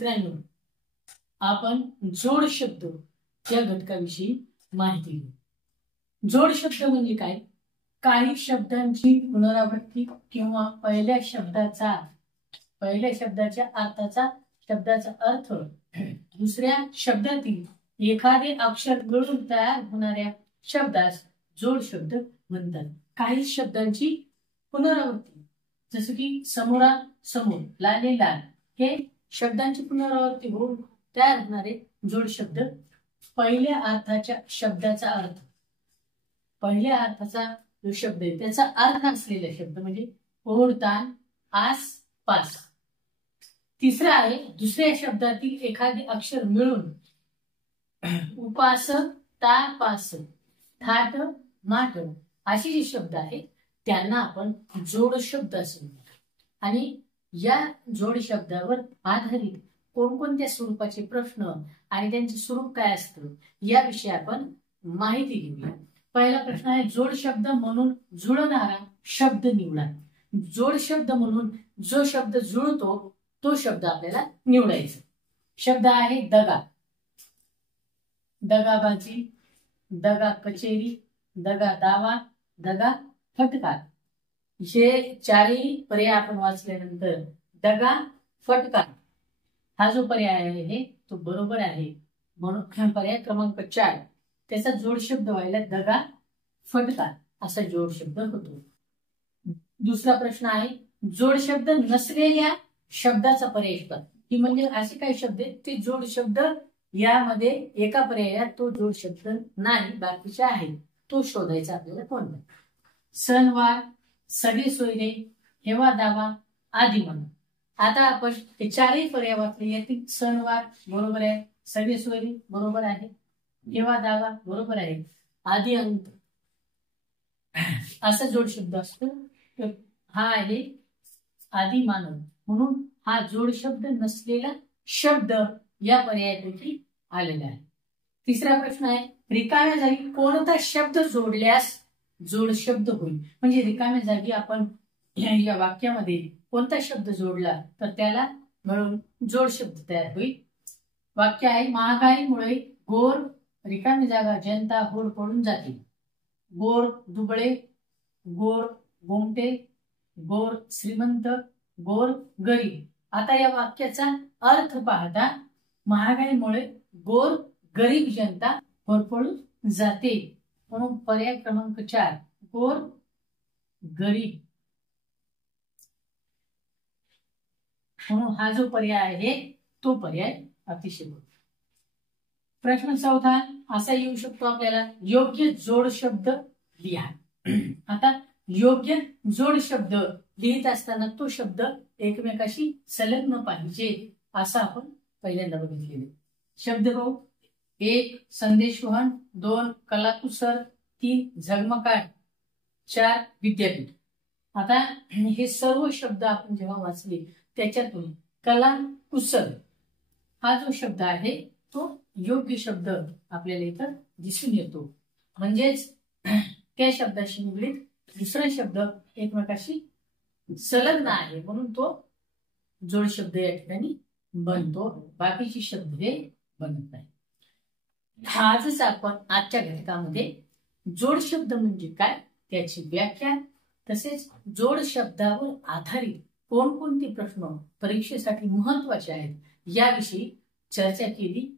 मित्रांनो, आपण जोड शब्द या घटकाविषयी माहिती घेऊ. जोड शब्द म्हणजे काय? काही शब्दांची पुनरावृत्ती किंवा पहिल्या शब्दाच्या अर्थाचा शब्दाचा अर्थ दुसऱ्या शब्दातील एखादे अक्षर मिळून तयार होणाऱ्या शब्दास जोड शब्द म्हणतात. काही शब्दांची पुनरावृत्ती, जसं की समोरा समोर, लाले लाल, हे शब्दांची पुनरावृत्ती होऊन तयार होणारे जोड शब्द. पहिल्या अर्थाच्या शब्दाचा अर्थ, पहिल्या अर्थाचा जो शब्द आहे त्याचा अर्थ असलेला शब्द म्हणजे ओढतान, आस, पास. तिसरा आहे दुसऱ्या शब्दातील एखादे अक्षर मिळून उपास, तापास, थाट, माठ असे जे शब्द आहेत त्यांना आपण जोड शब्द असे म्हणतो. आणि या जोड शब्दावर आधारित कोणकोणत्या स्वरूपाचे प्रश्न आणि त्यांचे स्वरूप काय असतं याविषयी आपण माहिती घेऊया. पहिला प्रश्न आहे, जोड शब्द म्हणून जुळणारा शब्द निवडा. जोड शब्द म्हणून जो शब्द जुळतो तो शब्द आपल्याला निवडायचा. शब्द आहे दगा, दगाबाजी, दगा कचेरी, दगा दावा, दगा फटका. हे चारही पर्याय आपण वाचल्यानंतर दगा फटका हा जो पर्याय आहे तो बरोबर आहे. म्हणून पर्याय क्रमांक 4 त्याचा जोड शब्द व्हायला दगा फटका असा जोड शब्द होतो. दुसरा प्रश्न आहे, जोड शब्द नसलेल्या शब्दाचा पर्याय शोधा. ही म्हणजे असे काही शब्द आहेत ते जोड शब्द यामध्ये एका पर्यायात तो जोड शब्द नाही, बाकीचे आहेत, तो शोधायचा आपल्याला. कोणता? सणवार, सगळे सोयरे, हेवा दावा, आदी म्हण. आता आपण हे चारही पर्याय वाचले. यातील सणवार बरोबर आहे, सगळे सोयरे बरोबर आहे, हेवा दावा बरोबर आहे, आदी अंत असा जोड शब्द असतो. हा आहे आदी मानव, म्हणून हा जोड शब्द नसलेला शब्द या पर्यायापैकी आलेला आहे. तिसरा प्रश्न आहे, रिकाम्या जागी कोणता शब्द जोडल्यास जोड शब्द होईल. म्हणजे रिकाम्या जागी आपण या वाक्यामध्ये कोणता शब्द जोडला तर त्याला मिळून जोड शब्द तयार होईल. वाक्य आहे, महागाईमुळे गोर रिकामी जागा जनता होड पडून जाते. गोर दुबळे, गोर गोमटे, गोर श्रीमंत, गोर गरीब. आता या वाक्याचा अर्थ पाहता महागाईमुळे गोर गरीब जनता होरपळून जाते, म्हणून पर्याय क्रमांक 4 गोर गरीब, म्हणून हा जो पर्याय आहे तो पर्याय अतिशय बरोबर. प्रश्न 4 असा येऊ शकतो आपल्याला, योग्य जोड शब्द लिहा. आता योग्य जोड शब्द लिहित असताना तो शब्द एकमेकाशी संलग्न पाहिजे असं आपण पहिल्यांदा बघितलेले. शब्द पाहू. 1 संदेशवहन, 2 कलाकुसर, 3 झगमगाट, 4 विद्यापीठ. आता हे सर्व शब्द आपण जेव्हा वाचले त्याच्यातून कलाकुसर हा जो शब्द आहे तो योग्य शब्द आपल्याला इथं दिसून येतो. म्हणजेच त्या शब्दाशी निगडीत दुसरा शब्द एकमेकाशी संलग्न आहे म्हणून तो जोड शब्द या ठिकाणी बनतो, बाकीचे शब्द हे बनत नाही. आजच आपण आजच्या घटकामध्ये जोड शब्द म्हणजे काय त्याची व्याख्या, तसेच जोड शब्दावर आधारित कोणकोणते प्रश्न परीक्षेसाठी महत्वाचे आहेत याविषयी चर्चा केली.